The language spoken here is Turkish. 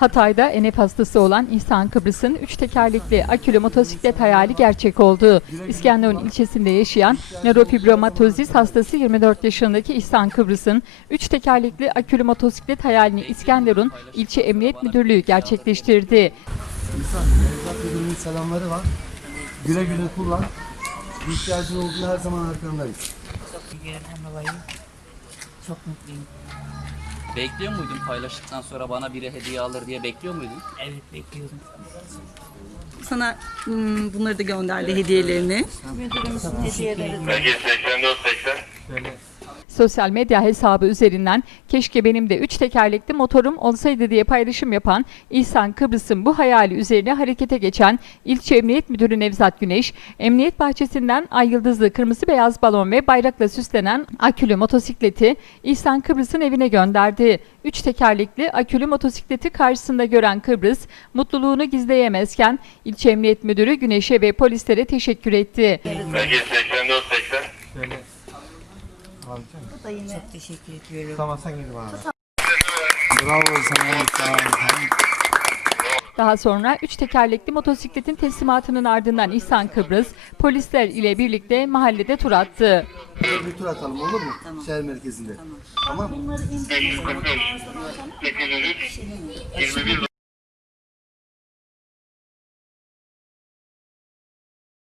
Hatay'da enef hastası olan İhsan Kıbrıs'ın üç tekerlekli akülü motosiklet hayali gerçek oldu. İskenderun ilçesinde yaşayan nörofibromatozis hastası 24 yaşındaki İhsan Kıbrıs'ın üç tekerlekli akülü motosiklet hayalini İskenderun ilçe Emniyet Müdürlüğü gerçekleştirdi. İhsan, Nevzat Müdürlüğü'nün selamları var. Güle güle kullan. İhtiyacın olduğunda her zaman arkandayız. Çok iyi dolayı çok mutluyum. Bekliyor muydun paylaştıktan sonra bana biri hediye alır diye bekliyor muydun? Evet bekliyordum. Sana hmm, bunları da gönderdi hediyelerini. Müdürümüzün hediyeleri. Belge 84 80 sosyal medya hesabı üzerinden keşke benim de üç tekerlekli motorum olsaydı diye paylaşım yapan İhsan Kıbrıs'ın bu hayali üzerine harekete geçen ilçe Emniyet Müdürü Nevzat Güneş, emniyet bahçesinden ay yıldızlı kırmızı beyaz balon ve bayrakla süslenen akülü motosikleti İhsan Kıbrıs'ın evine gönderdi. Üç tekerlekli akülü motosikleti karşısında gören Kıbrıs mutluluğunu gizleyemezken ilçe emniyet müdürü Güneş'e ve polislere teşekkür etti. 84-80 bu da yine. Çok teşekkür ediyorum. Tutamazsan gidip abi. Tutam Bravo sana. Daha sonra üç tekerlekli motosikletin teslimatının ardından İhsan Kıbrıs polisler ile birlikte mahallede tur attı. Bir tur atalım olur mu? Tamam. Şehir merkezinde. Tamam. tamam. Bunları indiririz. Getiririz. 21